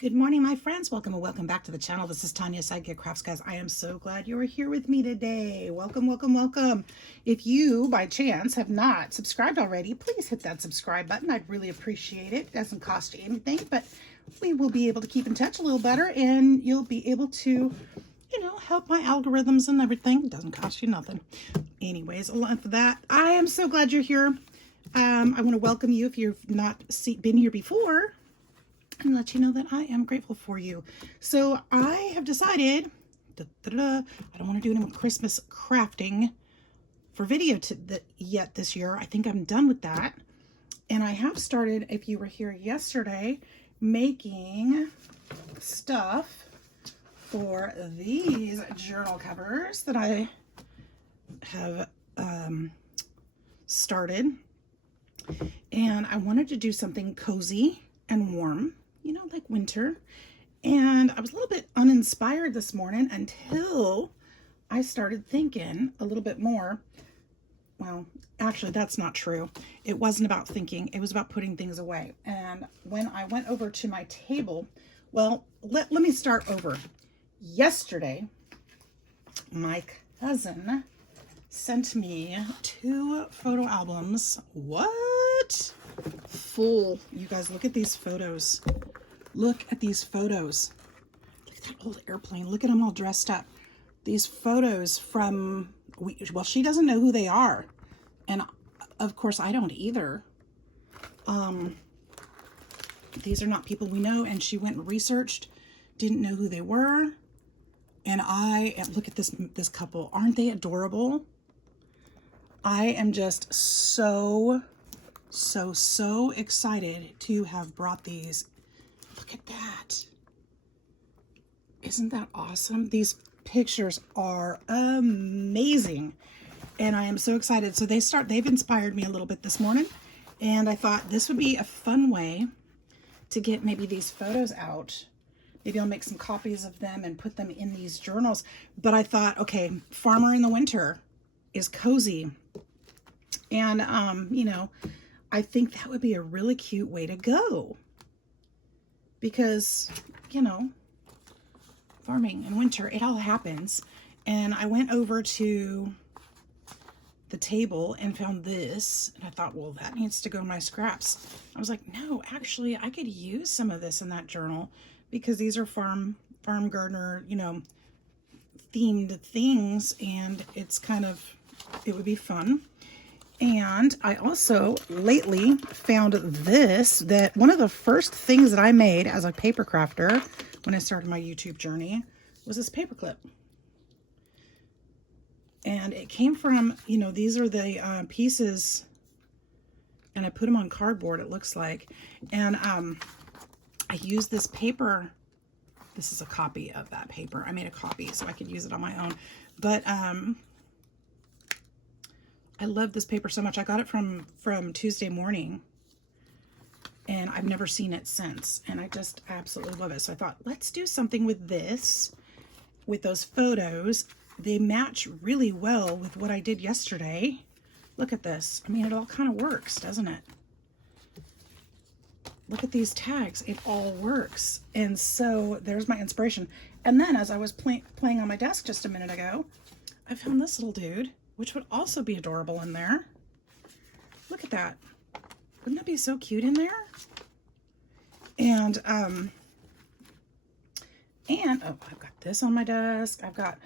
Good morning, my friends. Welcome and welcome back to the channel. This is Tanya Sidegigcrafts, guys. I am so glad you are here with me today. Welcome, welcome, welcome. If you, by chance, have not subscribed already, please hit that subscribe button. I'd really appreciate it. It doesn't cost you anything, but we will be able to keep in touch a little better, and you'll be able to, help my algorithms and everything. It doesn't cost you nothing. Anyways, enough of that. I am so glad you're here. I want to welcome you if you've not been here before, and let you know that I am grateful for you. So I have decided, I don't want to do any more Christmas crafting for video yet this year. I think I'm done with that. And I have started, if you were here yesterday, making stuff for these journal covers that I have started. And I wanted to do something cozy and warm, like winter. And I was a little bit uninspired this morning until I started thinking a little bit more. Well, actually, that's not true. It wasn't about thinking. It was about putting things away. And when I went over to my table, well, let me start over. Yesterday, my cousin sent me 2 photo albums. What? Full. You guys, look at these photos. Look at these photos. Look at that old airplane. Look at them all dressed up. These photos from, well, she doesn't know who they are. And of course, I don't either. These are not people we know. And she went and researched, didn't know who they were. And look at this couple. Aren't they adorable? I am just so excited to have brought these. Look at that. Isn't that awesome? These pictures are amazing. And I am so excited. So they've inspired me a little bit this morning. And I thought this would be a fun way to get maybe these photos out. Maybe I'll make some copies of them and put them in these journals. But I thought, okay, farmer in the winter is cozy. And, I think that would be a really cute way to go. Because, farming in winter, it all happens. And I went over to the table and found this. And I thought, well, that needs to go in my scraps. I was like, no, actually, I could use some of this in that journal. Because these are farm gardener, themed things. And it's it would be fun. And I also lately found that one of the first things that I made as a paper crafter when I started my YouTube journey was this paper clip. And it came from, these are the pieces, and I put them on cardboard, it looks like. And I used this paper. This is a copy of that paper. I made a copy so I could use it on my own. But I love this paper so much. I got it from Tuesday Morning, and I've never seen it since. And I just absolutely love it. So I thought, let's do something with this, with those photos. They match really well with what I did yesterday. Look at this. I mean, it all kind of works, doesn't it? Look at these tags. It all works. And so there's my inspiration. And then as I was playing on my desk just a minute ago, I found this little dude, which would also be adorable in there. Look at that. Wouldn't that be so cute in there? And oh, I've got this on my desk. I've got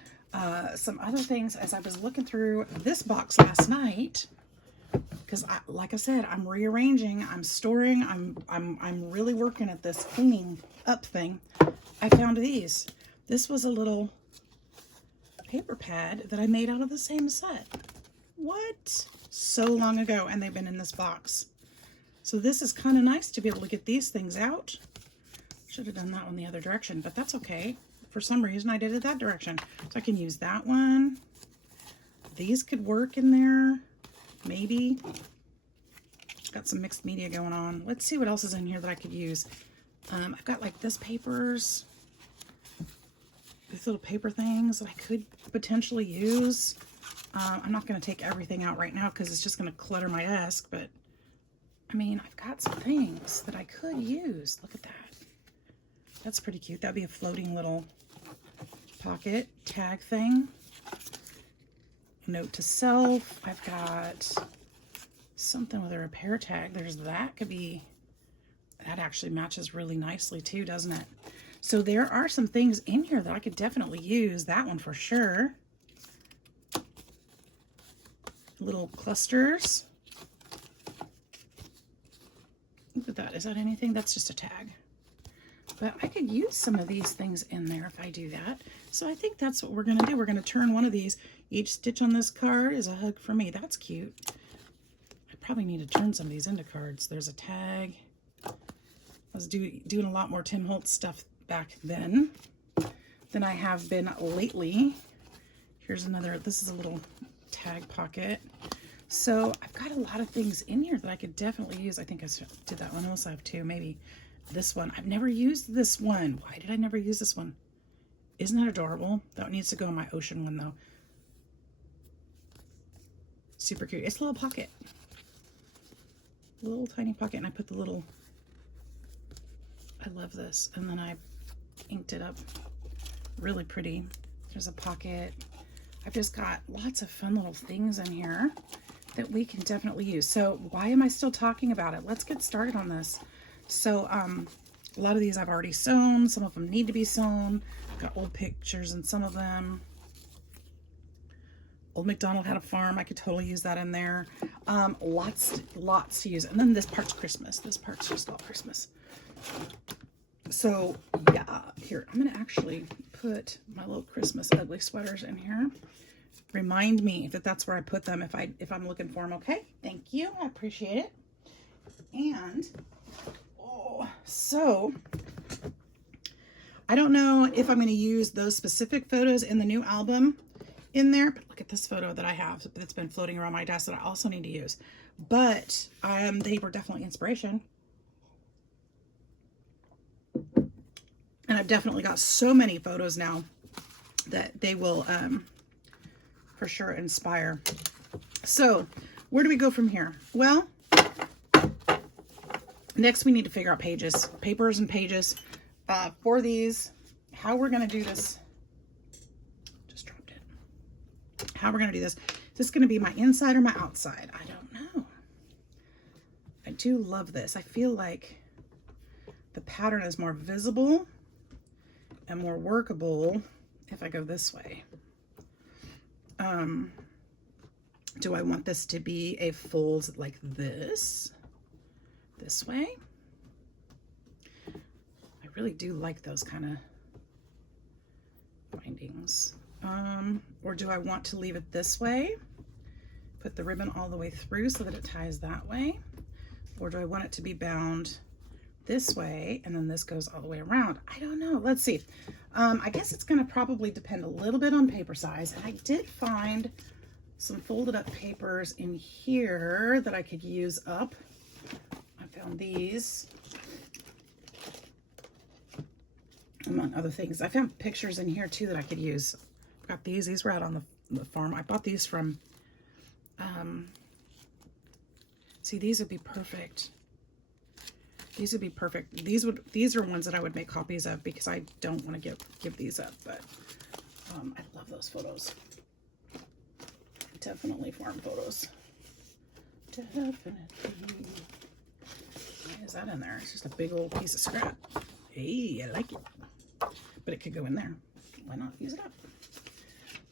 some other things as I was looking through this box last night. Because like I said, I'm rearranging, I'm storing, I'm really working at this cleaning up thing. I found these. This was a little paper pad that I made out of the same set. What? So long ago, and they've been in this box. So this is kind of nice to be able to get these things out. Should have done that one the other direction, but that's okay. For some reason, I did it that direction. So I can use that one. These could work in there. Maybe. Got some mixed media going on. Let's see what else is in here that I could use. I've got like this papers. These little paper things that I could potentially use. I'm not going to take everything out right now because it's just going to clutter my desk, but I mean, I've got some things that I could use. Look at that. That's pretty cute. That'd be a floating little pocket tag thing. Note to self. I've got something with a repair tag. There's that. Could be, that actually matches really nicely too, doesn't it? So there are some things in here that I could definitely use. That one for sure. Little clusters. Look at that. Is that anything? That's just a tag. But I could use some of these things in there if I do that. So I think that's what we're going to do. We're going to turn one of these. Each stitch on this card is a hug for me. That's cute. I probably need to turn some of these into cards. There's a tag. I was doing a lot more Tim Holtz stuff back then than I have been lately. Here's another. This is a little tag pocket. So I've got a lot of things in here that I could definitely use. I think I did that one. I also have two, maybe. This one. I've never used this one. Why did I never use this one? Isn't that adorable? That needs to go in my ocean one though. Super cute. It's a little pocket. A little tiny pocket, and I put the little, I love this. And then I inked it up. Really pretty. There's a pocket. I've just got lots of fun little things in here that we can definitely use. So why am I still talking about it? Let's get started on this. So a lot of these I've already sewn. Some of them need to be sewn. I've got old pictures in some of them. Old MacDonald had a farm. I could totally use that in there. Lots to use. And then this part's Christmas. This part's just all Christmas. So yeah, here, I'm gonna actually put my little Christmas ugly sweaters in here. Remind me that that's where I put them if I'm looking for them. Okay, thank you. I appreciate it. And so I don't know if I'm going to use those specific photos in the new album in there, but look at this photo that I have that's been floating around my desk that I also need to use. But they were definitely inspiration. And I've definitely got so many photos now that they will for sure inspire. So where do we go from here? Well, next we need to figure out papers and pages for these. How we're going to do this. Just dropped it. How we're going to do this. Is this going to be my inside or my outside? I don't know. I do love this. I feel like the pattern is more visible and more workable if I go this way. Do I want this to be a fold like this way? I really do like those kind of bindings. Or do I want to leave it this way? Put the ribbon all the way through so that it ties that way? Or do I want it to be bound this way and then this goes all the way around? I don't know. Let's see. I guess it's going to probably depend a little bit on paper size. And I did find some folded up papers in here that I could use up. I found these among other things. I found pictures in here too that I could use. I've got these. These were out on the farm. I bought these from, see, these would be perfect. These would be perfect. These are ones that I would make copies of because I don't want to give these up, but I love those photos. Definitely farm photos. Definitely. Why is that in there? It's just a big old piece of scrap. Hey, I like it. But it could go in there. Why not use it up?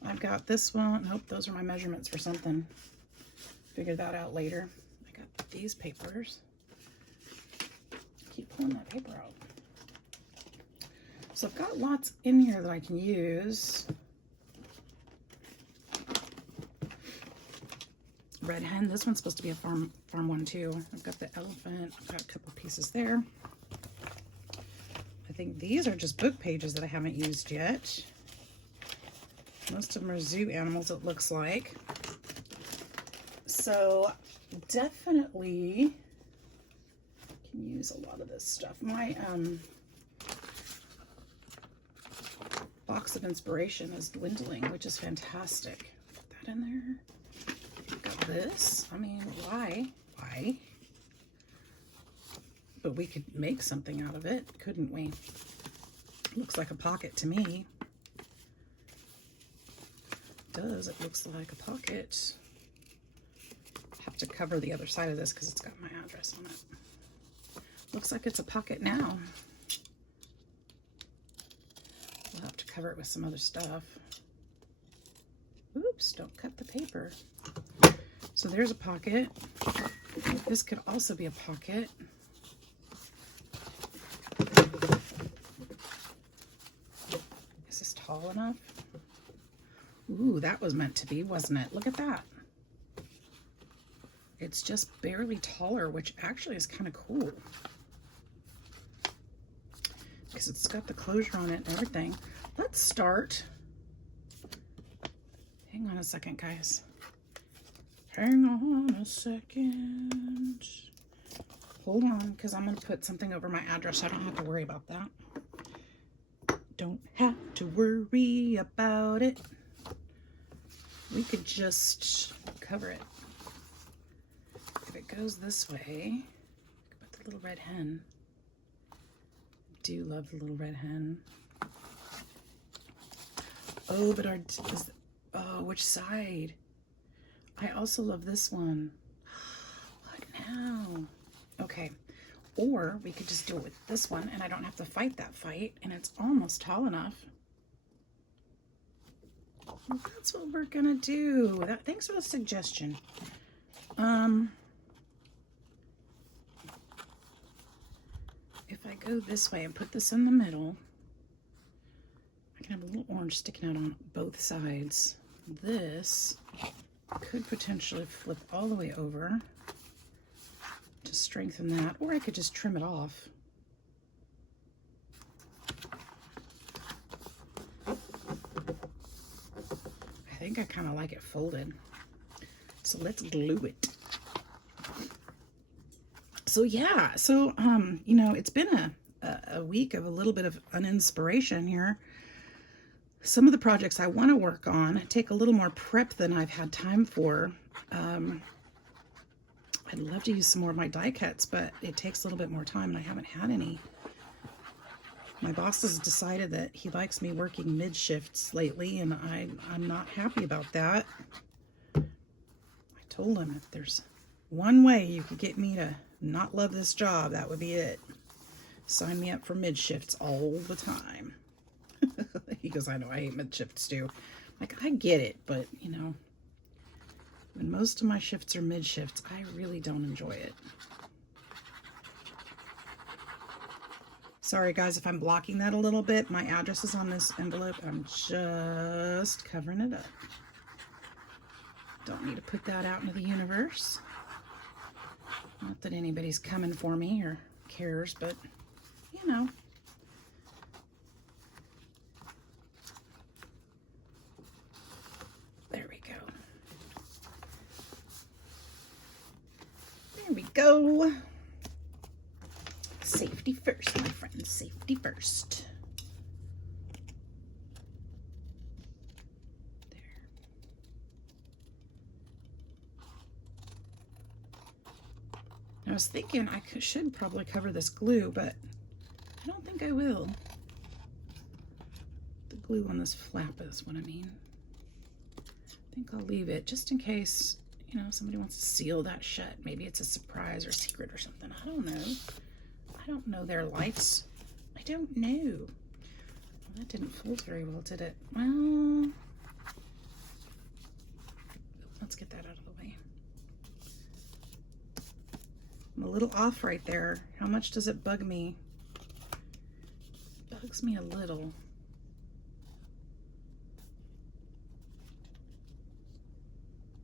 I've got this one. Nope, those are my measurements for something. Figure that out later. I got these papers. Keep pulling that paper out. So I've got lots in here that I can use. Red hen. This one's supposed to be a farm one too. I've got the elephant. I've got a couple pieces there. I think these are just book pages that I haven't used yet. Most of them are zoo animals, it looks like. So definitely can use a lot of this stuff. My box of inspiration is dwindling, which is fantastic. Put that in there. Got this. I mean, why? But we could make something out of it, couldn't we? Looks like a pocket to me. Does. It looks like a pocket. Have to cover the other side of this because it's got my address on it. Looks like it's a pocket now. We'll have to cover it with some other stuff. Oops, don't cut the paper. So there's a pocket. This could also be a pocket. Is this tall enough? Ooh, that was meant to be, wasn't it? Look at that. It's just barely taller, which actually is kind of cool. Because it's got the closure on it and everything. Let's start. Hang on a second, guys. Hang on a second. Hold on, because I'm going to put something over my address. I don't have to worry about that. Don't have to worry about it. We could just cover it. If it goes this way, put the little red hen. I do love the little red hen. Oh, but oh, which side? I also love this one. What now? Okay. Or we could just do it with this one and I don't have to fight that fight and it's almost tall enough. Well, that's what we're gonna do. Thanks for the suggestion. If I go this way and put this in the middle, I can have a little orange sticking out on both sides. This could potentially flip all the way over to strengthen that, or I could just trim it off. I think I kind of like it folded. So let's glue it. So yeah, you know, it's been a week of a little bit of an inspiration here. Some of the projects I want to work on take a little more prep than I've had time for. I'd love to use some more of my die cuts, but it takes a little bit more time and I haven't had any. My boss has decided that he likes me working mid shifts lately and I'm not happy about that. I told him if there's one way you could get me to not love this job, that would be it. Sign me up for mid shifts all the time. He goes, I know, I hate mid shifts too. Like, I get it, but you know, when most of my shifts are mid shifts, I really don't enjoy it. Sorry guys if I'm blocking that a little bit. My address is on this envelope. I'm just covering it up. Don't need to put that out into the universe. Not that anybody's coming for me or cares, but you know. There we go. There we go. Safety first, my friends. Safety first. There. I was thinking I should probably cover this glue, but I don't think I will. The glue on this flap is what I mean. I think I'll leave it just in case, you know, somebody wants to seal that shut. Maybe it's a surprise or secret or something. I don't know. I don't know their lights. I don't know. Well, that didn't fold very well, did it? Well, let's get that out of the way. I'm a little off right there. How much does it bug me? It bugs me a little.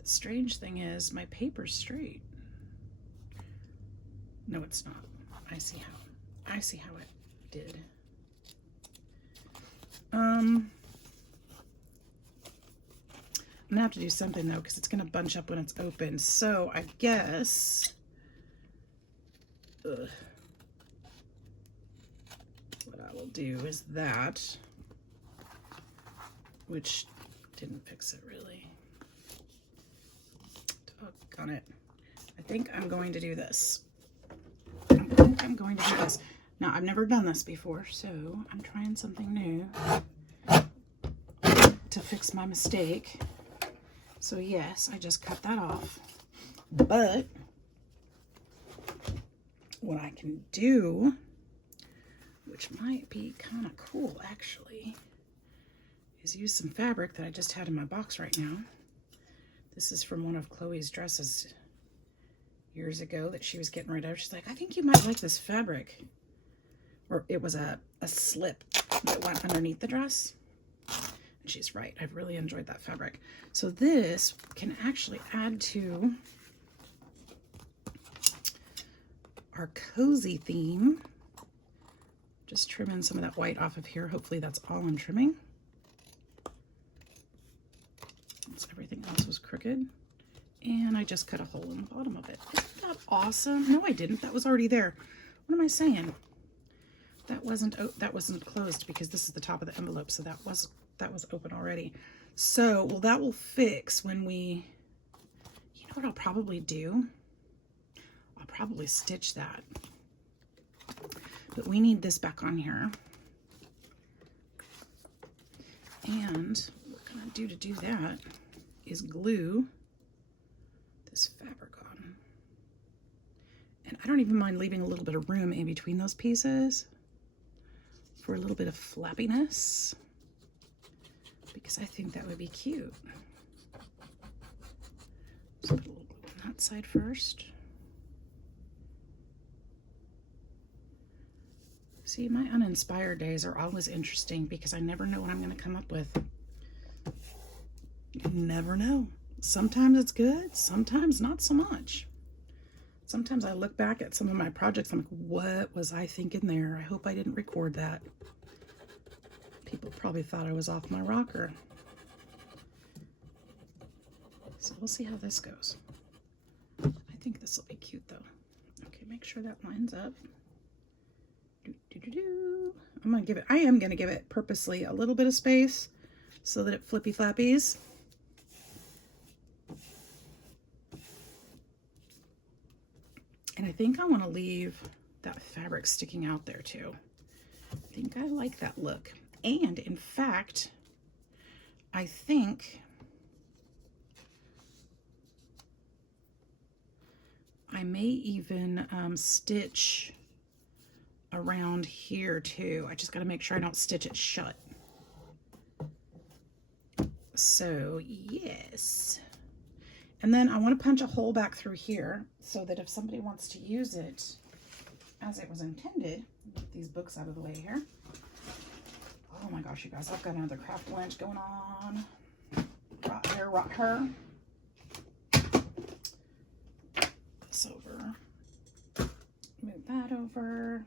The strange thing is my paper's straight. No, it's not. I see how it did. I'm gonna have to do something though, because it's gonna bunch up when it's open. So I guess what I will do is that, which didn't fix it really. Doggone it. I think I'm going to do this. I'm going to do this. Now, I've never done this before, so I'm trying something new to fix my mistake. So yes, I just cut that off. But what I can do, which might be kind of cool actually, is use some fabric that I just had in my box right now. This is from one of Chloe's dresses years ago that she was getting rid of. She's like, I think you might like this fabric. Or it was a slip that went underneath the dress. And she's right. I've really enjoyed that fabric. So this can actually add to our cozy theme. Just trimming some of that white off of here. Hopefully that's all I'm trimming. Once everything else was crooked. And I just cut a hole in the bottom of it. Isn't that awesome? No, I didn't. That was already there. What am I saying? That wasn't closed because this is the top of the envelope, so that was open already. So, well, that will fix when we, you know what I'll probably do? I'll probably stitch that. But we need this back on here. And what we're gonna do to do that is glue this fabric on. And I don't even mind leaving a little bit of room in between those pieces for a little bit of flappiness, because I think that would be cute. Just put a little glue on that side first. See, my uninspired days are always interesting because I never know what I'm going to come up with. You never know. Sometimes it's good, sometimes not so much. Sometimes I look back at some of my projects, I'm like, what was I thinking there? I hope I didn't record that. People probably thought I was off my rocker. So we'll see how this goes. I think this will be cute though. Okay, make sure that lines up. I am gonna give it purposely a little bit of space so that it flippy flappies. And I think I want to leave that fabric sticking out there too. I think I like that look. And in fact, I think I may even stitch around here too. I just got to make sure I don't stitch it shut. So yes. And then I want to punch a hole back through here so that if somebody wants to use it as it was intended, get these books out of the way here. Oh my gosh, you guys, I've got another craft lunch going on. Rock her. This over. Move that over.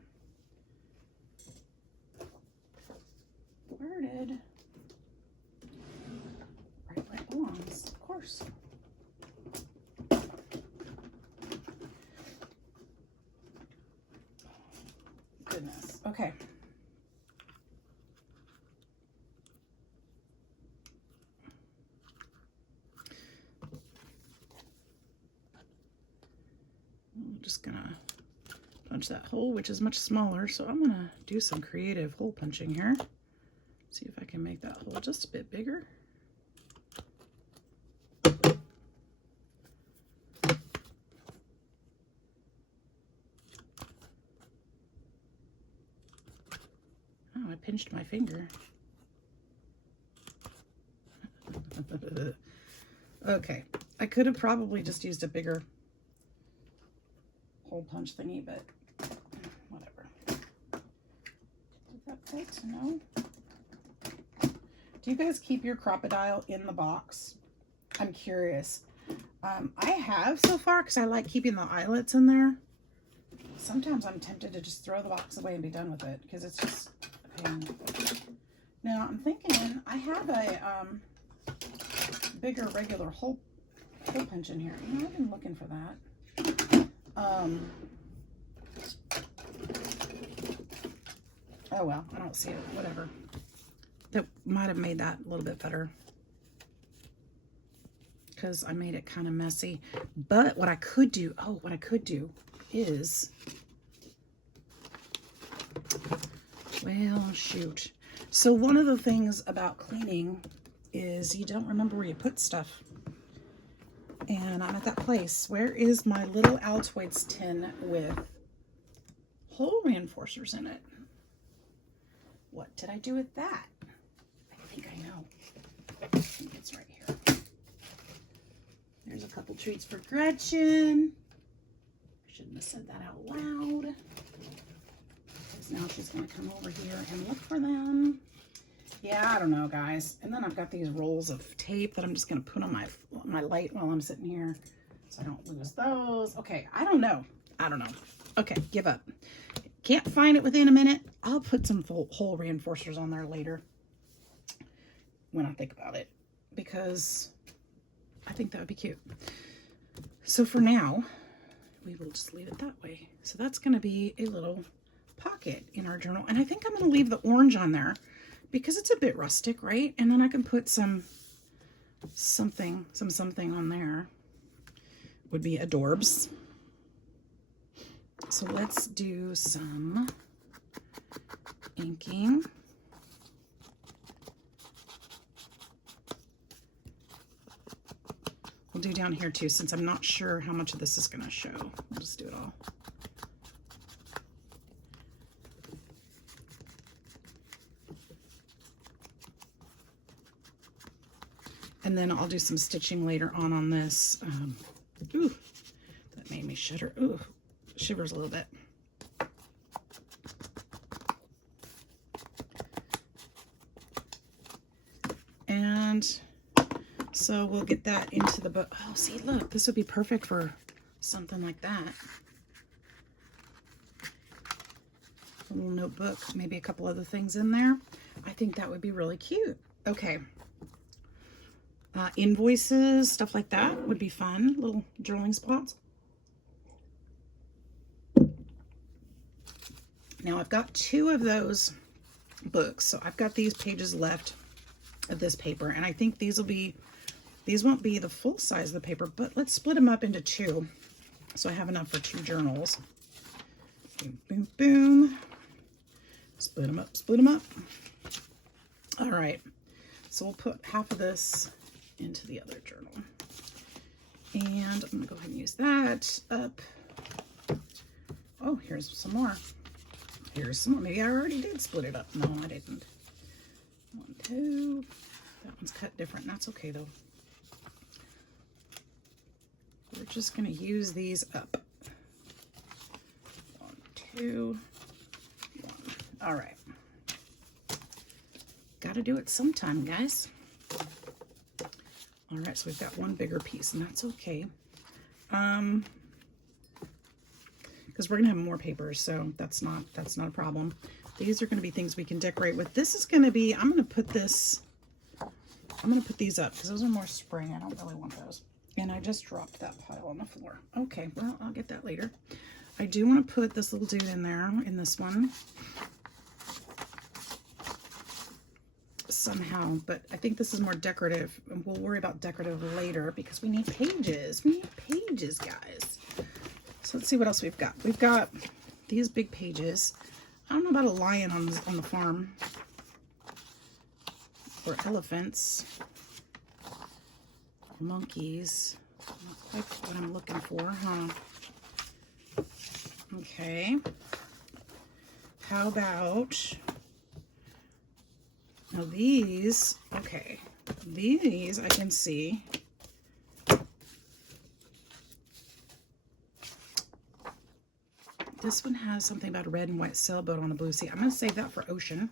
Where did? Right where it belongs, of course. Goodness. Okay. I'm just gonna punch that hole, which is much smaller, so I'm gonna do some creative hole punching here. See if I can make that hole just a bit bigger. Oh, I pinched my finger. Okay, I could have probably just used a bigger hole punch thingy, but whatever. Did that fit? No? Do you guys keep your crocodile in the box? I'm curious. I have so far because I like keeping the eyelets in there. Sometimes I'm tempted to just throw the box away and be done with it because it's just a pain. Now I'm thinking I have a bigger regular hole punch in here. You know, I've been looking for that. Oh well, I don't see it. Whatever. That might have made that a little bit better because I made it kind of messy. But what I could do, is Well, shoot. So one of the things about cleaning is you don't remember where you put stuff. And I'm at that place. Where is my little Altoids tin with hole reinforcers in it? What did I do with that? I think I know. I think it's right here. There's a couple treats for Gretchen. I shouldn't have said that out loud. Because now she's going to come over here and look for them. Yeah, I don't know, guys. And then I've got these rolls of tape that I'm just going to put on my light while I'm sitting here so I don't lose those. Okay, I don't know. Okay, give up. Can't find it within a minute. I'll put some hole reinforcers on there later when I think about it, because I think that would be cute. So for now, we will just leave it that way. So that's going to be a little pocket in our journal. And I think I'm going to leave the orange on there because it's a bit rustic, right? And then I can put something on there. Would be adorbs. So let's do some inking. We'll do down here too, since I'm not sure how much of this is going to show. We'll just do it all. And then I'll do some stitching later on this. Ooh, that made me shudder. Ooh, shivers a little bit. And so we'll get that into the book. Oh, see, look, this would be perfect for something like that. A little notebook, maybe a couple other things in there. I think that would be really cute. Okay. Invoices, stuff like that would be fun. Little journaling spots. Now I've got 2 of those books. So I've got these pages left of this paper. And I think these won't be the full size of the paper, but let's split them up into 2. So I have enough for 2 journals. Boom, boom, boom. Split them up, split them up. All right. So we'll put half of this into the other journal. And I'm gonna go ahead and use that up. Oh, here's some more. Here's some more. Maybe I already did split it up. No, I didn't. 1, 2. That one's cut different. That's okay though. We're just gonna use these up. 1, 2, 1. All right. Gotta do it sometime, guys. All right, so we've got one bigger piece, and that's okay. Because we're gonna have more papers, so that's not a problem. These are gonna be things we can decorate with. This is gonna be, I'm gonna put these up because those are more spring. I don't really want those. And I just dropped that pile on the floor. Okay, well, I'll get that later. I do want to put this little dude in there, in this one. Somehow, but I think this is more decorative, and we'll worry about decorative later because we need pages. We need pages, guys. So let's see what else we've got. We've got these big pages. I don't know about a lion on the farm, or elephants, monkeys. Not quite what I'm looking for, huh? Okay. How about, now these, okay, these I can see. This one has something about a red and white sailboat on the blue sea. I'm going to save that for ocean.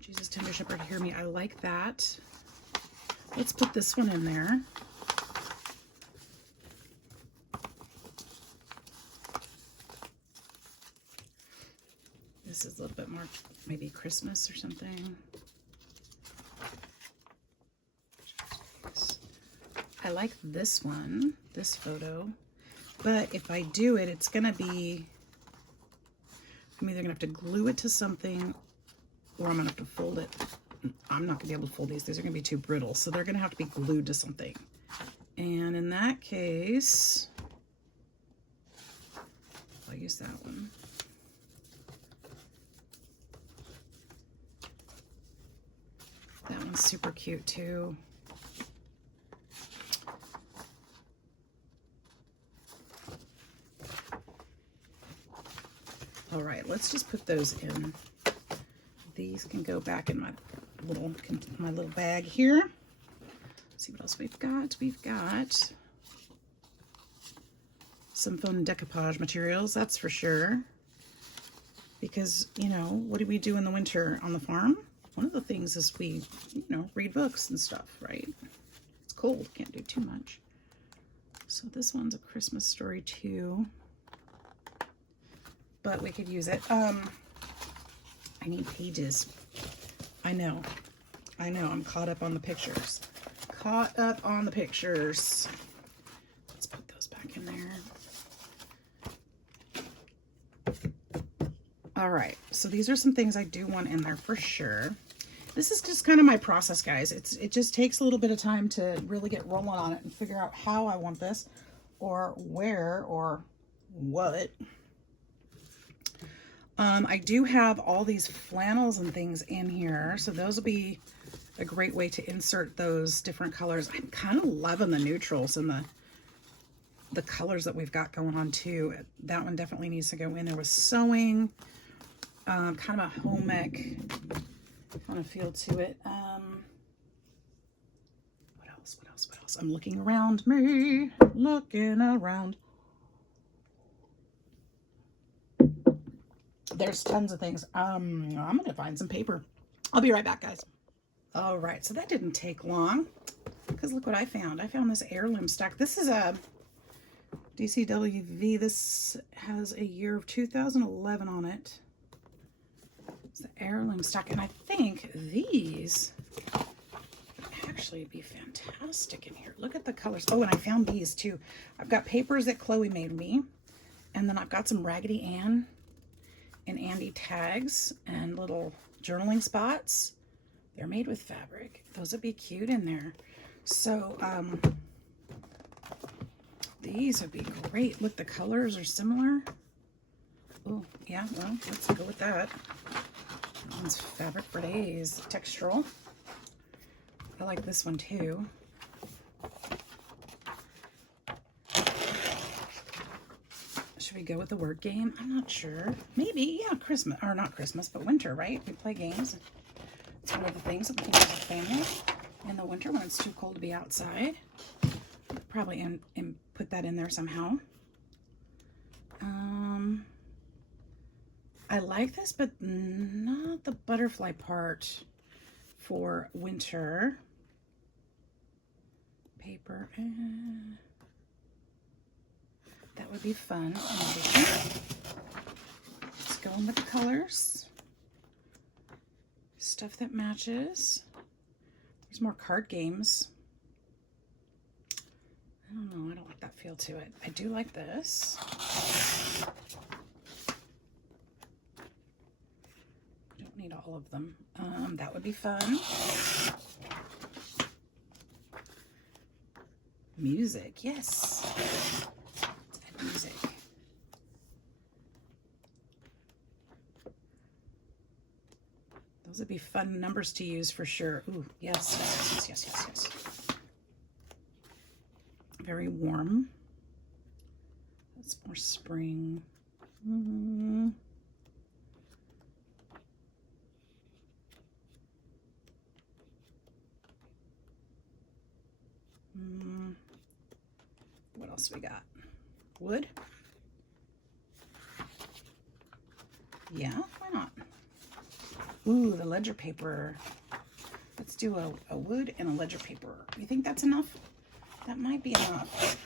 Jesus, tender shepherd, hear me. I like that. Let's put this one in there. This is a little bit more, maybe Christmas or something. I like this one, this photo. But if I do it, it's going to be, I'm either going to have to glue it to something or I'm going to have to fold it. I'm not going to be able to fold these. These are going to be too brittle. So they're going to have to be glued to something. And in that case, I'll use that one. one's super cute too. All right, let's just put those in. These can go back in my little bag here. Let's see what else we've got. We've got some fun decoupage materials, that's for sure. Because, you know, what do we do in the winter on the farm? One of the things is we, you know, read books and stuff, right? It's cold, can't do too much. So this one's A Christmas Story too. But we could use it. I need pages. I know, I'm caught up on the pictures. Caught up on the pictures. Let's put those back in there. All right, so these are some things I do want in there for sure. This is just kind of my process, guys. It just takes a little bit of time to really get rolling on it and figure out how I want this, or where, or what. I do have all these flannels and things in here, so those will be a great way to insert those different colors. I'm kind of loving the neutrals and the colors that we've got going on too. That one definitely needs to go in there with sewing. Kind of a home ec kind of feel to it. What else? I'm looking around me, looking around. There's tons of things. I'm gonna find some paper. I'll be right back, guys. All right, so that didn't take long, because look what I found. I found this heirloom stack. This is a DCWV. This has a year of 2011 on it. It's the heirloom stack, and I think these would actually be fantastic in here. Look at the colors. Oh, and I found these too. I've got papers that Chloe made me, and then I've got some Raggedy Ann and Andy tags and little journaling spots. They're made with fabric. Those would be cute in there. So these would be great. Look, the colors are similar. Oh yeah, well, let's go with that. That one's Fabric for Days, textural. I like this one too. Should we go with the word game? I'm not sure. Maybe, yeah, Christmas, or not Christmas, but winter, right? We play games. It's one of the things that we can do as a family in the winter when it's too cold to be outside. Probably put that in there somehow. I like this, but not the butterfly part for winter. Paper. That would be fun. Let's go in with the colors. Stuff that matches. There's more card games. I don't know. I don't like that feel to it. I do like this. I don't need all of them. That would be fun. Music. Yes. Let's add music. Those would be fun numbers to use for sure. Ooh, yes. Very warm. That's more spring. What else we got? Wood? Yeah, why not? Ooh, the ledger paper. Let's do a wood and a ledger paper. You think that's enough? That might be enough.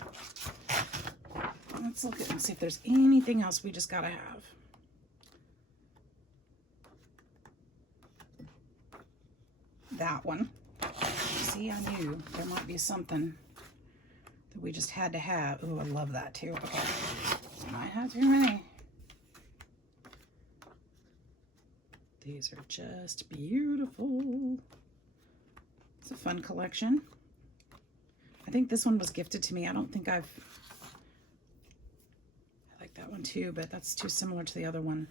Let's look at and see if there's anything else we just gotta have. That one. See, I knew there might be something that we just had to have. Ooh, I love that too. Okay, might have too many. These are just beautiful. It's a fun collection. I think this one was gifted to me. I don't think I like that one too, but that's too similar to the other one.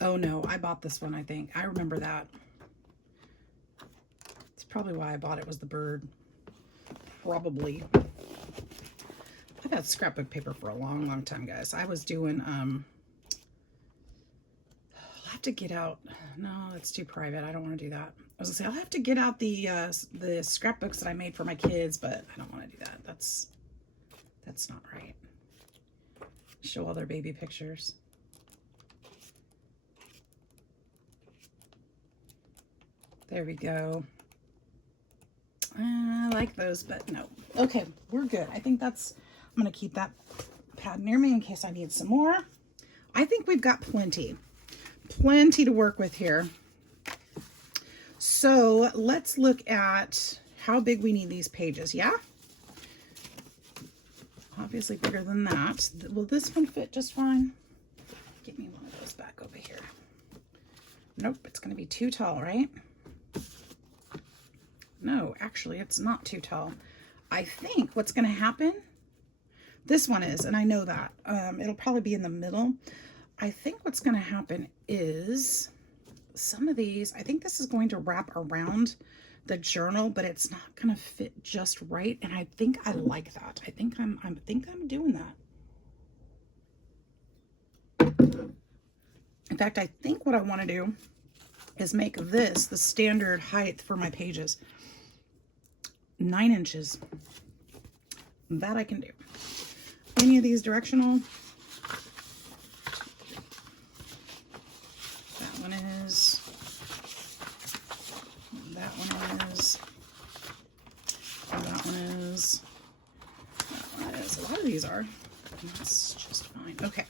Oh no, I bought this one, I think. I remember that. probably why I bought it, was the bird. Probably. I've had scrapbook paper for a long, long time, guys. I was doing, I'll have to get out. No, that's too private. I don't want to do that. I was gonna say, I'll have to get out the scrapbooks that I made for my kids, but I don't want to do that. That's not right. Show all their baby pictures. There we go. I like those, but no. Okay, we're good. I think that's, I'm going to keep that pad near me in case I need some more. I think we've got plenty to work with here. So let's look at how big we need these pages. Yeah? Obviously bigger than that. Will this one fit just fine? Give me one of those back over here. Nope, it's going to be too tall, right? No, actually, it's not too tall. I think what's going to happen, this one is, and I know that. It'll probably be in the middle. I think what's going to happen is some of these, I think this is going to wrap around the journal, but it's not going to fit just right. And I think I like that. I think I'm doing that. In fact, I think what I want to do is make this the standard height for my pages. 9 inches. That I can do. Any of these directional? That one is. That one is. That one is. That one is. A lot of these are. That's just fine. Okay.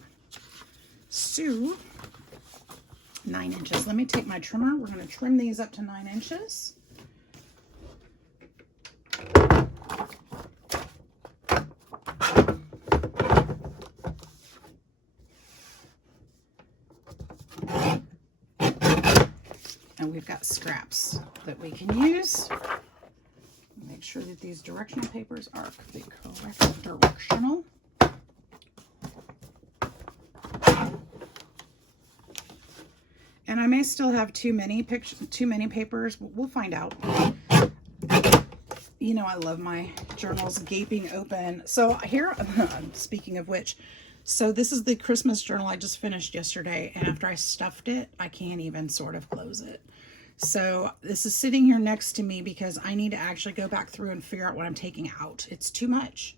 So, 9 inches. Let me take my trimmer. We're going to trim these up to 9 inches. And we've got scraps that we can use. Make sure that these directional papers are the correct directional. And I may still have too many papers. We'll find out. You know, I love my journals gaping open. So here, speaking of which, so this is the Christmas journal I just finished yesterday, and after I stuffed it, I can't even sort of close it. So this is sitting here next to me because I need to actually go back through and figure out what I'm taking out. It's too much.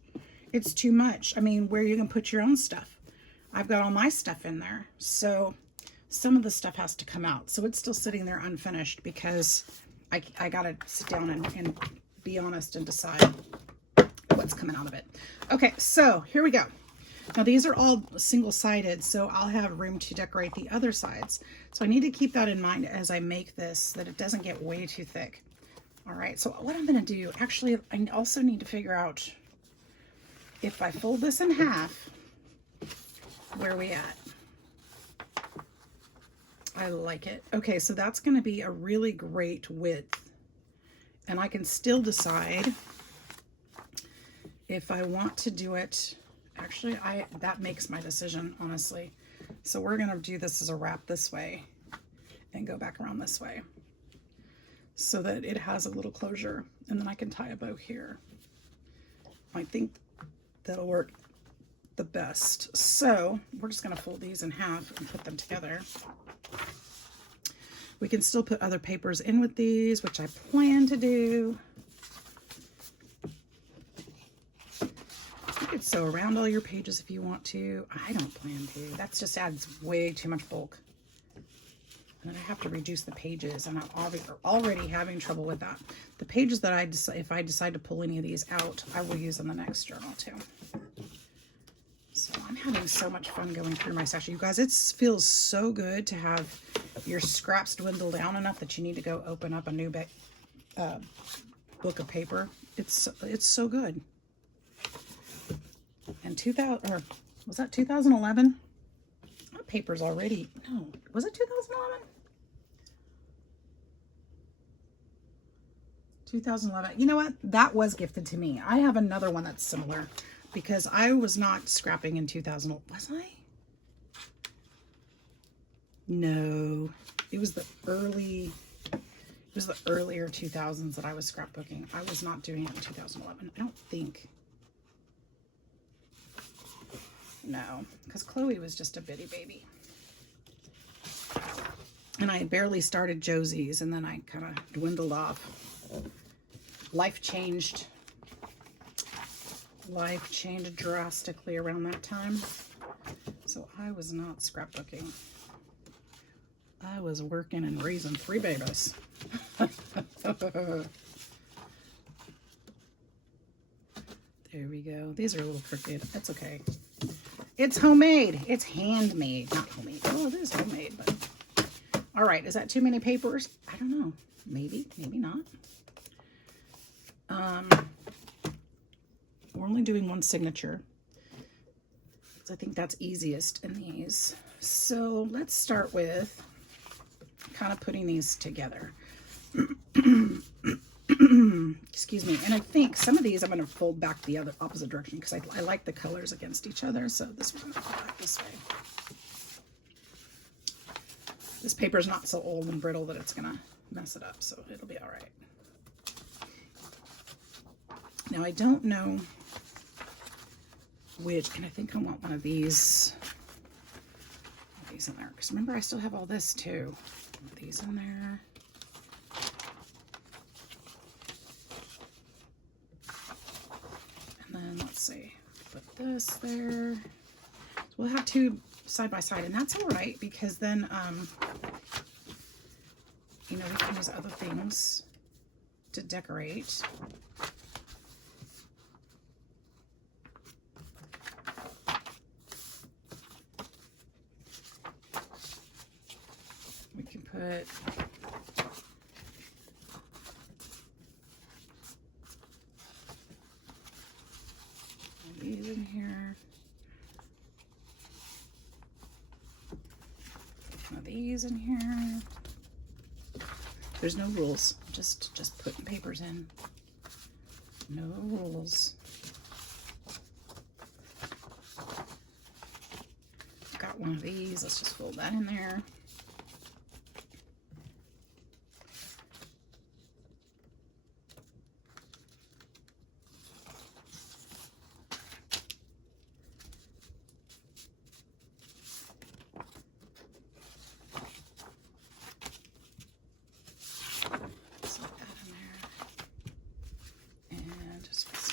It's too much. I mean, where are you going to put your own stuff? I've got all my stuff in there. So some of the stuff has to come out. So it's still sitting there unfinished because I got to sit down and be honest and decide what's coming out of it. Okay, so here we go. Now these are all single-sided, so I'll have room to decorate the other sides. So I need to keep that in mind as I make this, that it doesn't get way too thick. All right, so what I'm going to do, actually, I also need to figure out if I fold this in half, where are we at? I like it. Okay, so that's going to be a really great width. And I can still decide if I want to do it. Actually, that makes my decision, honestly. So we're going to do this as a wrap this way and go back around this way so that it has a little closure, and then I can tie a bow here. I think that'll work the best. So we're just going to fold these in half and put them together. We can still put other papers in with these, which I plan to do. You could sew around all your pages if you want to. I don't plan to. That just adds way too much bulk. And then I have to reduce the pages, and I'm already having trouble with that. The pages that if I decide to pull any of these out, I will use in the next journal too. So I'm having so much fun going through my stash. You guys, it feels so good to have your scraps dwindle down enough that you need to go open up a new book of paper. It's so good. And 2000, or was that 2011? That paper's already, no, was it 2011? 2011. You know what? That was gifted to me. I have another one that's similar because I was not scrapping in 2000. Was I? No, it was the was the earlier 2000s that I was scrapbooking. I was not doing it in 2011. I don't think. No, because Chloe was just a bitty baby. And I barely started Josie's, and then I kind of dwindled off. Life changed. Life changed drastically around that time. So I was not scrapbooking. I was working and raising 3 babies. There we go. These are a little crooked. That's okay. It's homemade. It's handmade, not homemade. Oh, it is homemade, but all right. Is that too many papers? I don't know. Maybe, maybe not. We're only doing one signature. So I think that's easiest in these. So let's start with kind of putting these together. Excuse me. And I think some of these I'm going to fold back the other opposite direction because I like the colors against each other. So this one I'll go back this way. This paper is not so old and brittle that it's going to mess it up. So it'll be all right. Now I don't know which, and I think I want one of these in there. Because remember, I still have all this too. These in there. And then let's see, put this there. So we'll have 2 side by side, and that's all right because then, you know, we can use other things to decorate. We can put these in here. One of these in here. There's no rules. Just putting papers in. No rules. Got one of these. Let's just fold that in there.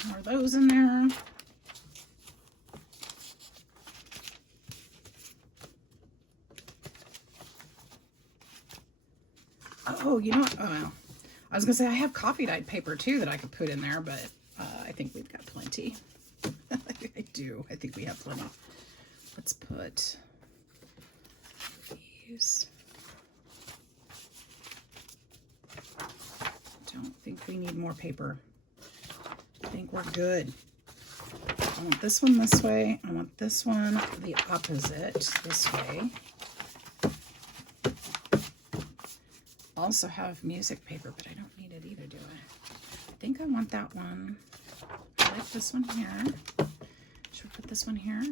More of those in there. Oh, you know what? Oh, well. I was going to say I have coffee dyed paper too that I could put in there, but I think we've got plenty. I do. I think we have plenty. Let's put these. Don't think we need more paper. I think we're good. I want this one this way. I want this one the opposite this way. Also have music paper, but I don't need it either, do I? I think I want that one. I like this one here. Should we put this one here?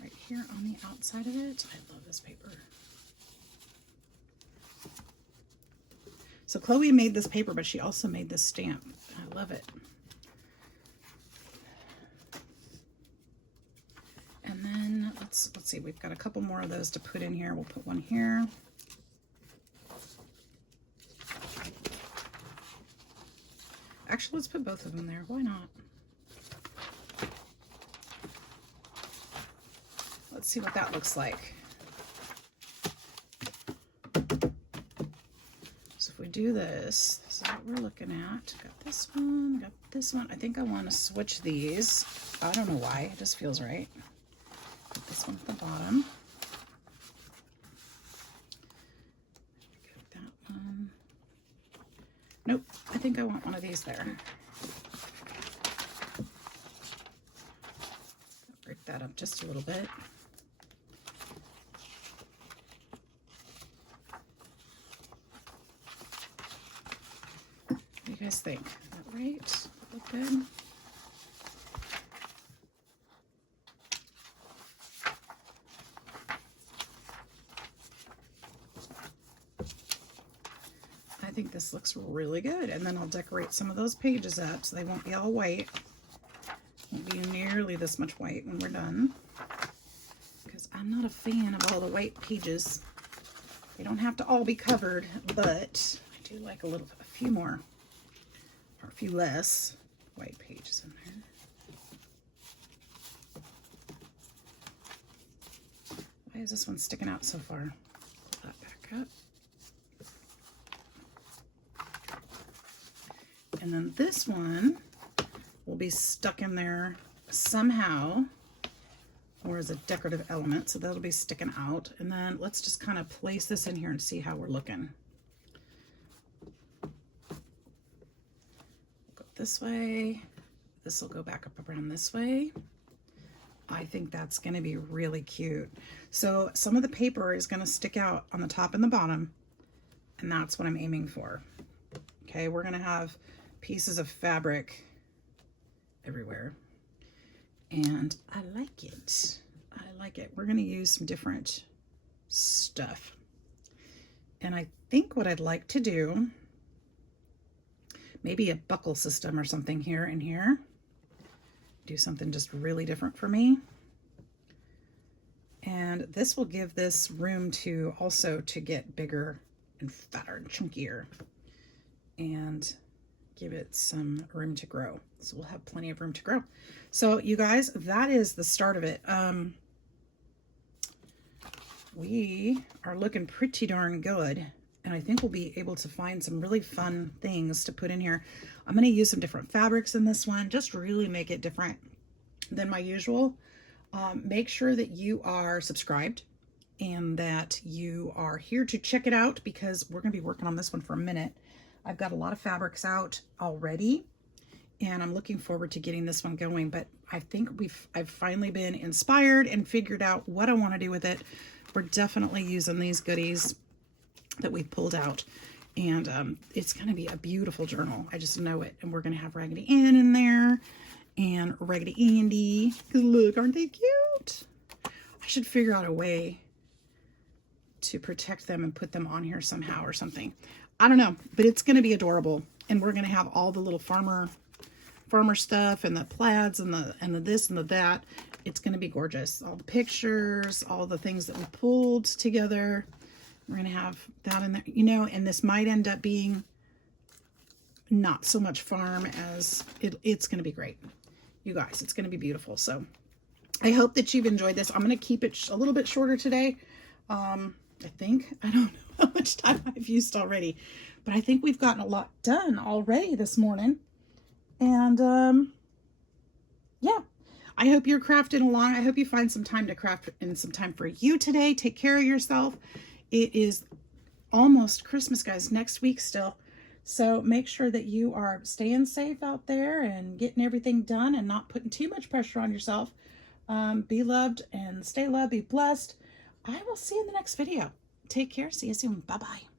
Right here on the outside of it. I love this paper. So Chloe made this paper, but she also made this stamp. I love it. And then let's see, we've got a couple more of those to put in here. We'll put one here. Actually, let's put both of them there. Why not? Let's see what that looks like. So if we do this, this is what we're looking at. Got this one, got this one. I think I want to switch these. I don't know why, it just feels right. Put this one at the bottom. Get that one. Nope, I think I want one of these there. Break that up just a little bit. What do you guys think? Is that right? Look good? think this looks really good. And then I'll decorate some of those pages up so they won't be all white. Won't be nearly this much white when we're done. Because I'm not a fan of all the white pages. They don't have to all be covered, but I do like a few more, or a few less white pages in there. Why is this one sticking out so far? Pull that back up. And then this one will be stuck in there somehow, or as a decorative element, so that'll be sticking out. And then let's just kind of place this in here and see how we're looking. Go this way. This will go back up around this way. I think that's going to be really cute. So some of the paper is going to stick out on the top and the bottom, and that's what I'm aiming for. Okay, we're going to have pieces of fabric everywhere, and I like it. I like it. We're going to use some different stuff, and I think what I'd like to do, maybe a buckle system or something here and here. Do something just really different for me. And this will give this room to also to get bigger and fatter and chunkier and give it some room to grow. So we'll have plenty of room to grow. So you guys, that is the start of it. We are looking pretty darn good. And I think we'll be able to find some really fun things to put in here. I'm going to use some different fabrics in this one, just really make it different than my usual. Make sure that you are subscribed and that you are here to check it out, because we're going to be working on this one for a minute. I've got a lot of fabrics out already, and I'm looking forward to getting this one going. But I think I've finally been inspired and figured out what I want to do with it. We're definitely using these goodies that we've pulled out, and it's going to be a beautiful journal. I just know it. And we're going to have Raggedy Ann in there and Raggedy Andy. Look, aren't they cute? I should figure out a way to protect them and put them on here somehow or something. I don't know, but it's going to be adorable. And we're going to have all the little farmer stuff and the plaids and the this and the that. It's going to be gorgeous. All the pictures, all the things that we pulled together. We're going to have that in there, you know, and this might end up being not so much farm as it's going to be great. You guys, it's going to be beautiful. So I hope that you've enjoyed this. I'm going to keep it a little bit shorter today. I think, I don't know how much time I've used already, but I think we've gotten a lot done already this morning. And yeah, I hope you're crafting along. I hope you find some time to craft and some time for you today. Take care of yourself. It is almost Christmas, guys, next week still. So make sure that you are staying safe out there and getting everything done and not putting too much pressure on yourself. Be loved and stay loved. Be blessed. I will see you in the next video. Take care. See you soon. Bye-bye.